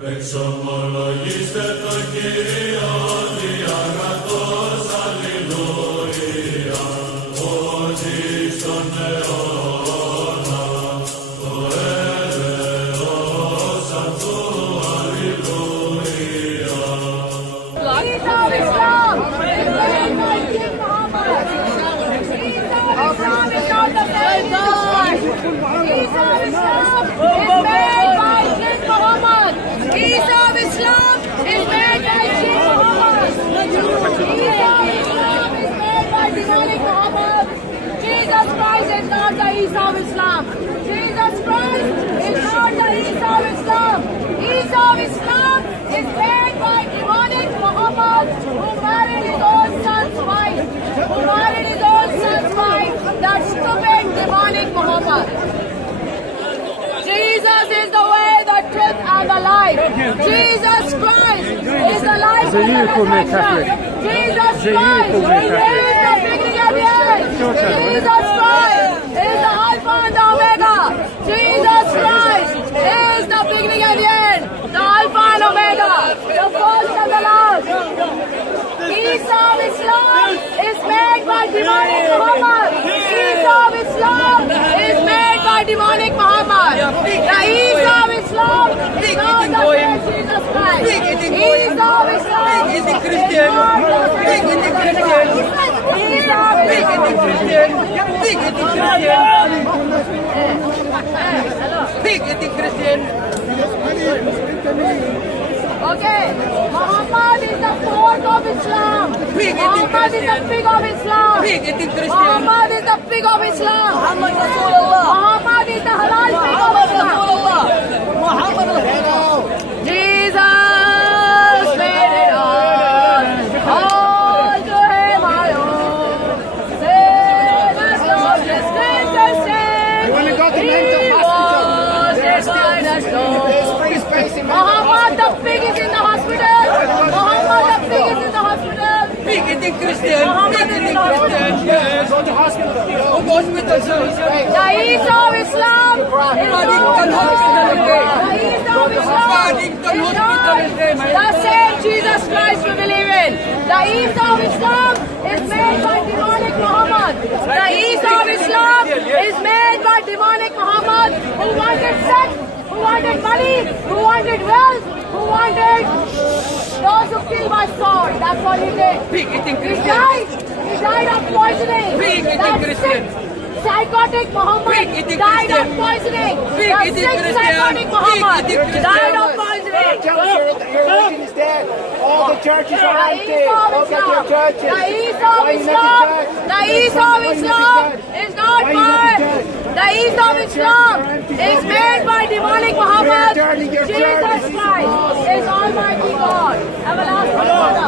Εξομολογήστε το Κύριο διαγρατός, αλληλούια, ότι στον αιώνα το έλεος αυτού, αλληλούια. Isa of Islam is led by King Muhammad. Isa of Islam is not the first God. Isa of Islam is made by King Muhammad. Isa of Islam is made by King Muhammad. Isa of Islam is made by demonic Muhammad. Jesus Christ is not the Isa of Islam. Jesus Christ is not the Isa of Islam. Isa of Islam is made by demonic Muhammad, who married his own son's wife. Who married his own son's wife. That stupid demonic Muhammad. Jesus is the way, the truth, and the life. Jesus Christ is the life and the resurrection. Jesus Christ is the beginning and the end. Jesus Christ is the Alpha and the Omega. Jesus Christ is the beginning and the end. The Alpha and Omega. The first and the last. Isa of Islam is made by demonic Muhammad. Isa of Islam is made by demonic Muhammad. The Isa of Islam is not the same Jesus Christ. Isa of Islam is the Christian. Okay, Muhammad is the fourth of Islam. Muhammad is the pig of Islam. Muhammad is the pig of Islam. Muhammad is the halal pig of Islam. Jesus made it all to him I owe. Sin has no distance and sin. He was destroyed as gold. Muhammad the pig is in the hospital. Muhammad the pig is in the hospital. Pig eating Christian. Pig eating Christian. Yes. Go to hospital. Go to hospital. The Isa of Islam is Paddington Hospital. The Isa of Islam is not the same Jesus Christ we believe in. The Isa of Islam is made by demonic Muhammad. The Isa of Islam is made by demonic Muhammad, who wanted sex, who wanted money, who wanted wealth, who wanted those who kill by sword. That's what he did. Pig eating He Christian. died. He died of poisoning. Pig eating That Christian. sick, psychotic Muhammad Pig eating died Christian. of poisoning. Pig The eating sick, Christian. psychotic Pig Muhammad eating Christian. died of poisoning. Tell us your religion is dead. All the churches are The empty. Isa of Look at your Islam. churches. The Isa of Why you Islam. not the church? The Isa of Islam is not Why you not mine. the church? The Isa of Islam is made by demonic Muhammad. turning your Jesus church. Christ is Almighty God, everlasting Father.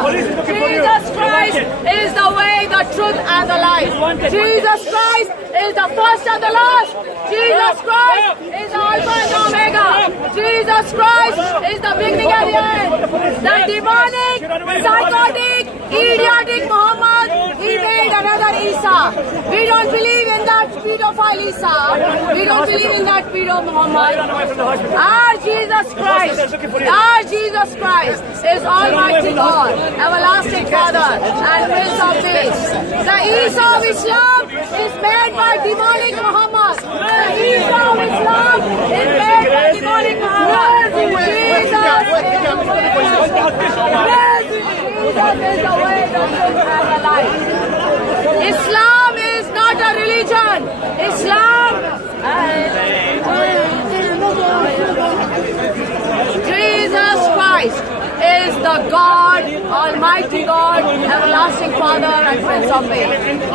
Jesus Christ is the way, the truth, and the life. Jesus Christ is the first and the last. Jesus Christ is the Alpha and the Omega. Jesus Christ is the beginning and the end. The demonic, psychotic, idiotic Muhammad, he made another Isa. We don't believe in that pedophile Isa. We don't believe in that pedo Muhammad. Our Jesus Christ is Almighty God, everlasting Father, and Prince of Peace. The Isa of Islam is made by demonic Muhammad. The Isa of Islam is made by demonic Muhammad. Jesus is the way, the truth, and the life. Islam is not a religion. Islam Jesus Christ is the God, Almighty God, everlasting Father, and Prince of Peace.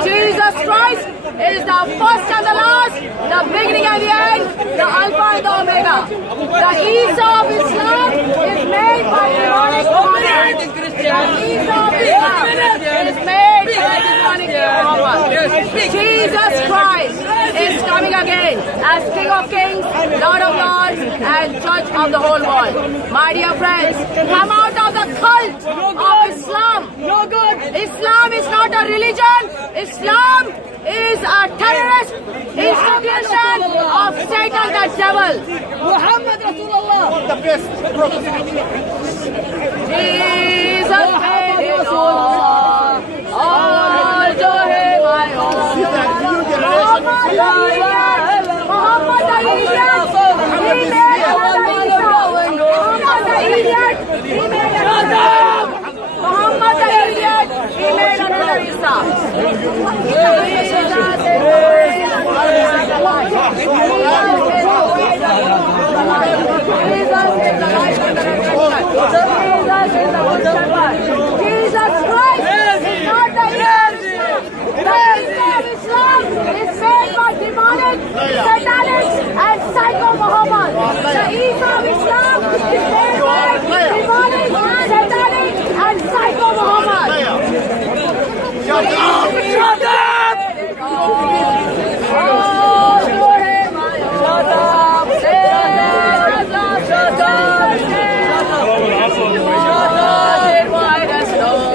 Jesus Christ is the first and the last, the beginning and the end, the Alpha and the Omega. The Isa of Islam is made by demonic Muhammad. The Isa of Islam is made by demonic Muhammad. Jesus Christ is coming again as King of Kings, Lord of Lords, and Judge of the whole world. My dear friends, come out of the cult of Islam No good. Islam is not a religion. Islam is a terrorist institution of Satan, the devil. Muhammad Rasulullah. The best prophet. Jesus made it all to him I owe. Muhammad the idiot. Muhammad the idiot. He made another Isa. Muhammad the idiot. He made another. Muhammad the idiot. He made another Isa. Jesus Christ is not the energy. The Islam is made by demonic, satanic, and psycho Muhammad. The Isa of Islam is made by demonic, satanic, and psycho Muhammad. Shut up! Shut up!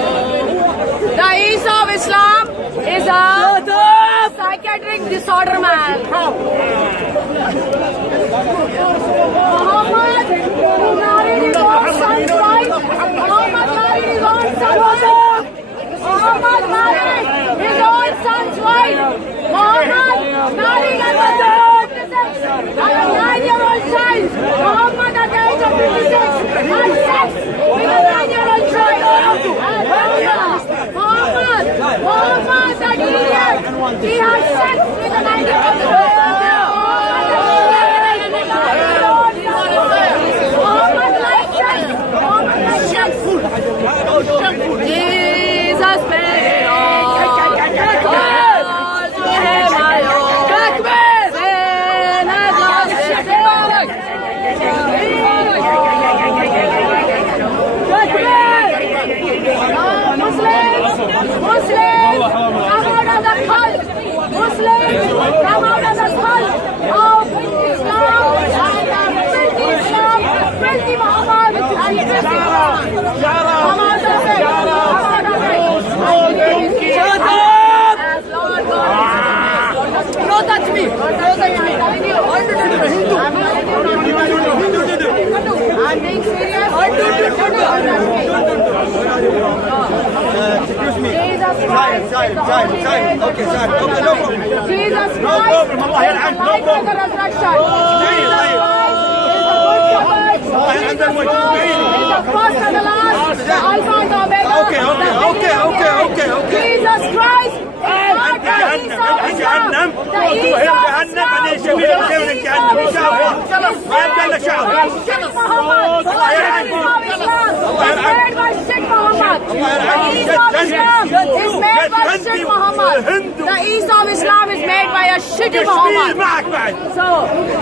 The Isa of Islam is a psychiatric disorder man. Muhammad married his own son's wife. Muhammad married his own son's wife. Muhammad married his own son's wife. Muhammad married another and a 9-year-old child. Muhammad at the age of 56 had sex with a 9-year-old child. Muhammad the idiot. He had sex with a 9-year-old child. Muhammad likes sex. Muhammad likes sex. Jesus paid it all. To him I owe. Sin has lost its Muslims, come out of the cult. Muslims, come out of the cult of Islam and filthy Islam, filthy Muhammad, and filthy Quran. Come out of it. Come out of it. Shut up! As Lord God is. Don't touch me! I'm telling you. I'm being serious. Excuse me. Jesus Christ. Silent. Okay, silent. Okay, no problem. Jesus No Christ problem. Allah is yarham. the No life of problem. the resurrection. Jesus Christ is the good shepherd. Allah Jesus yarham. Christ is the first and the last, the Alpha and the Omega. Okay. the beginning and the end. Jesus Christ is not the Isa of Islam. The Isa of Islam is made by Sheikh Muhammad. The Isa of Islam is made by Sheikh Muhammad. The Isa of Islam is made by a Sheikh Muhammad. So,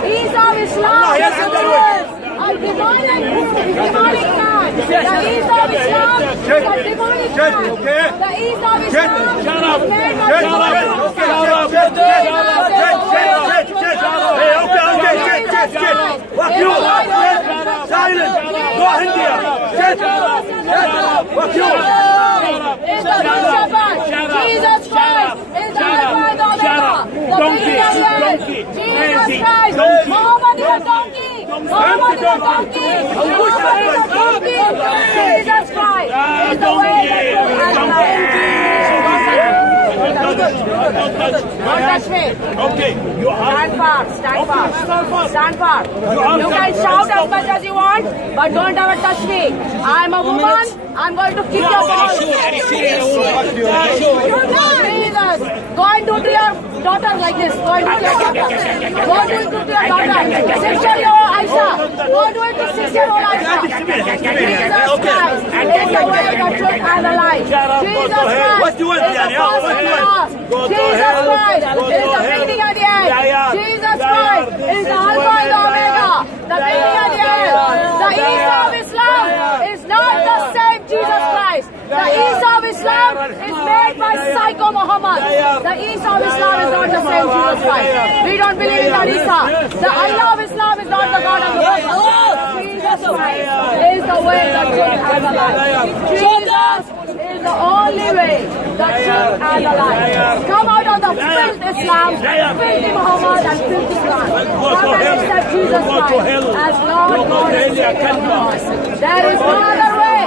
Isa of Islam is a demonic man. The Isa of Islam is a demonic man. The Isa of Islam is made by Silent. Go India. Fuck you. Is the good shepherd. Jesus Christ is the Alpha and the Omega. The beginning and the end. Jesus Christ. Muhammad is a donkey. Muhammad is a donkey. Muhammad is a donkey. Jesus Christ is the way, the truth, and the life. Don't touch me. Okay, you are. Stand far. Stand far. Stand far. You can shout as much as you want, but don't ever touch me. I'm a woman. I'm going to kick your balls. Jesus. Go and do to your daughter like this. Go and do to your daughter. Go do it to your daughter. 6-year-old Aisha. Go do it to 6-year-old Aisha. Jesus Christ is the way, the truth, and the life. Jesus Christ What do you want, is the Daniel? first What and do the you want? last. Go to Jesus hell. Christ Go to is the hell. beginning and the end. Yeah. Jesus Yeah. Christ This is the is Alpha and the women. Omega. The beginning and the end. The Isa of Islam is not the same Jesus Christ. The Isa of Islam is made by Psycho Muhammad. The Isa of Islam is not the same Jesus Christ. We don't believe in that Isa. The Allah of Islam is not the God of the world. Jesus Christ is the way, the truth, and the life. Jesus Jesus is the only way, the truth and the life. Come out of the filth Islam, filthy Muhammad and filthy Quran. Come and accept Jesus Christ as Lord, God and Savior of God. There is no other way,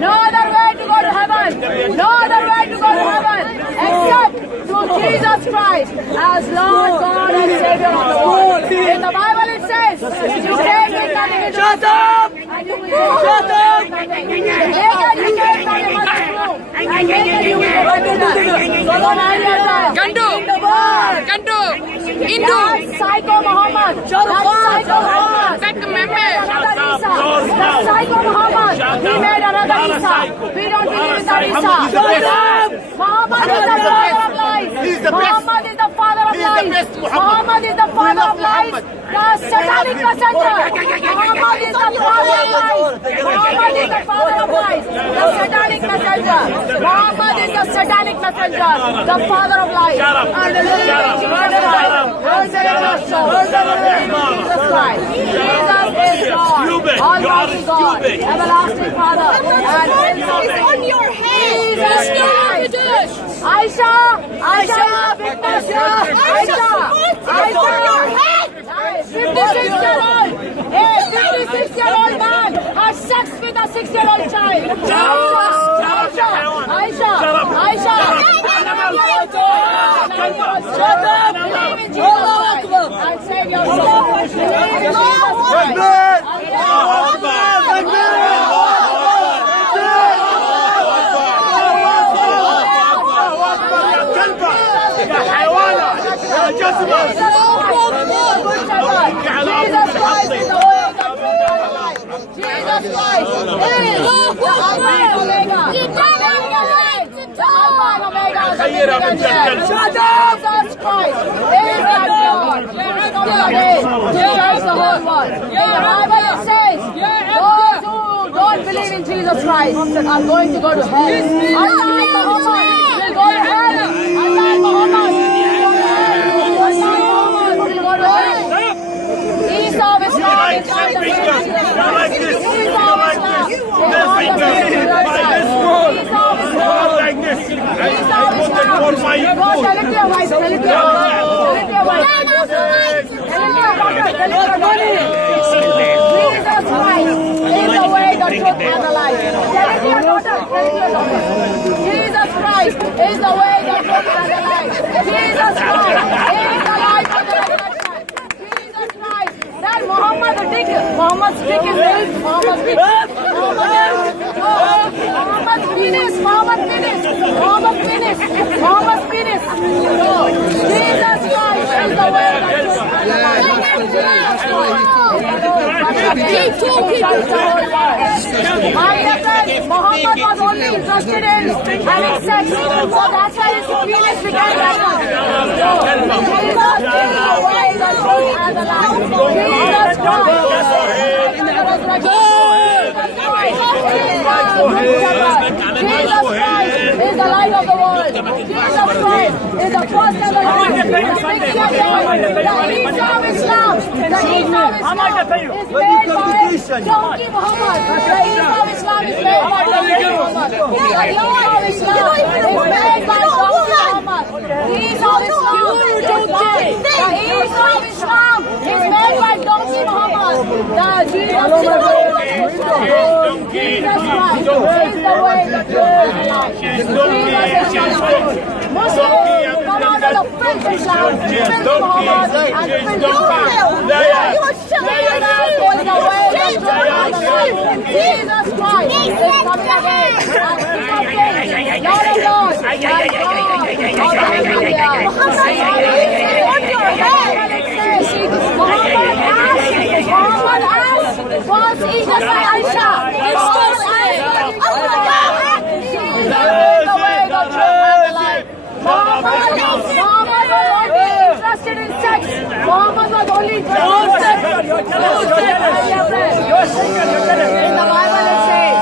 no other way to go to heaven, no other way to go to heaven except through Jesus Christ as Lord, God and Savior of the world. In the Bible it says, you came with nothing into the world, and you will go nothing. You came from the mother's womb, and naked you will go Gandu! Gandu! Hindu! That's Psycho Muhammad. That's Psycho Muhammad. That meme. That's Psycho Muhammad. He made another Isa. We don't believe in that Isa. Muhammad is the father of lies. Muhammad is the father of lies. Muhammad is the father of lies. The satanic messenger. Muhammad is the father of lies. Muhammad is the father of lies. The satanic messenger. Muhammad is the satanic messenger. The father of lies. And the Jesus Christ. Jesus is Lord. Almighty God. Everlasting Father. And Prince of Peace. On your head! Jesus Christ. Aisha, witness. Aisha, on your head! 56-year-old. A 56-year-old man has sex with a 6-year-old child. Aisha. Shut up! Believe in Jesus Christ and save your soul. Believe in Jesus Christ. Jesus Christ is the way, the truth, and the life. Jesus Christ is the Alpha and Omega. The Alpha and Omega of the beginning and the end. Jesus Christ is that God who is coming again to judge the whole world. In the Bible it says, those who don't believe in Jesus Christ are going to go to hell. Unlike Muhammad will go to hell. Unlike Muhammad will go to hell. Unlike Muhammad will go to hell. Isa of Islam is not the way to Jesus Christ. Isa of Islam is not the way to Jesus Christ. Isa of Islam. Isa of Islam. Go tell it to your wife. Tell it to your wife. Tell it to your wife. Tell it to your daughter. Tell it to your daughter. Jesus Christ is the way, the truth, and the life. Tell it to your daughter. Tell it to your daughter. Jesus Christ is the way, the truth, and the life. Jesus Christ is the life of the resurrection. Jesus Christ. That Muhammad's dick is milk. Muhammad's dick. Muhammad's penis. No. Jesus Christ is the way, the truth, and the life. My dear friends, Muhammad was only interested in having sex, so that's why his penis became that much. Jesus is the way, the truth, and the life. Jesus Christ is the light of the world. Jesus Christ is the first and the last. The Isa of Islam is made by Donkey Muhammad. The Isa of Islam is made by Donkey Muhammad. The Isa of Islam is made by Donkey Muhammad. The Isa of Islam is made by Donkey Muhammad. The Jesus Christ is the way, the truth, and the life. Muslims come out of the filth Islam, filth Muhammad, and filth Islam. You are showing us is the way, the truth, and the life. Jesus Christ is coming again as King of Kings, Lord of Lords, and God of Hallelujah. Muhammad asked, was Isa by Aisha? Muhammad asked, oh my God! Jesus is the way, the truth, and the life. Muhammad was only interested in sex. Muhammad was only interested in sex. In the Bible it says,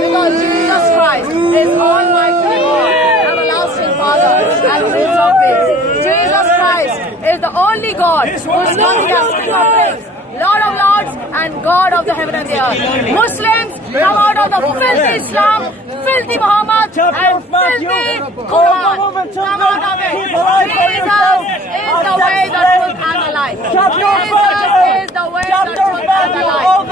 because Jesus Christ is Almighty God, everlasting Father, and Prince of Peace. Jesus Christ is the only God who is coming as King of Kings, Lord of Lords, and God of the heaven and the earth. Muslims, come out of the filthy Islam, filthy Muhammad, and filthy Quran. Come out of it. Jesus is the way, the truth, and the life. Jesus is the way, the truth, and the life.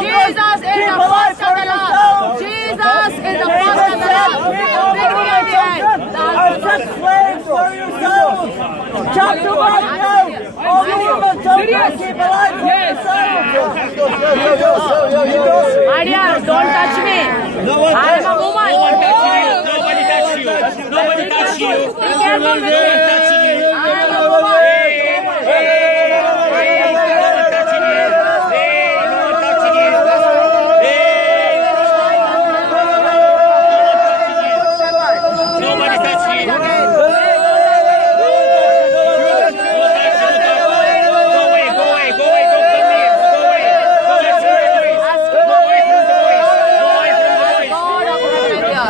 Jesus is the first and the last. Jesus is the first and the last. The beginning and the end. Set slaves for yourselves. Chapter 1 now. All the women children keep alive for yourselves. My dear, don't touch me. I am a woman. Nobody touch you. Nobody touch you. Be careful with me. I am a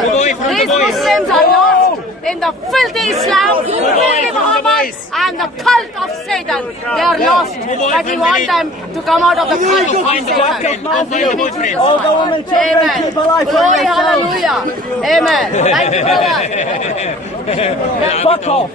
Muslims are lost in the filthy Islam, filthy Muhammad, and the cult of Satan. They are lost, but we want them to come out of the cult of Satan. All the women children keep alive for Glory, yourselves. hallelujah. Amen. Thank you, brother. Fuck off.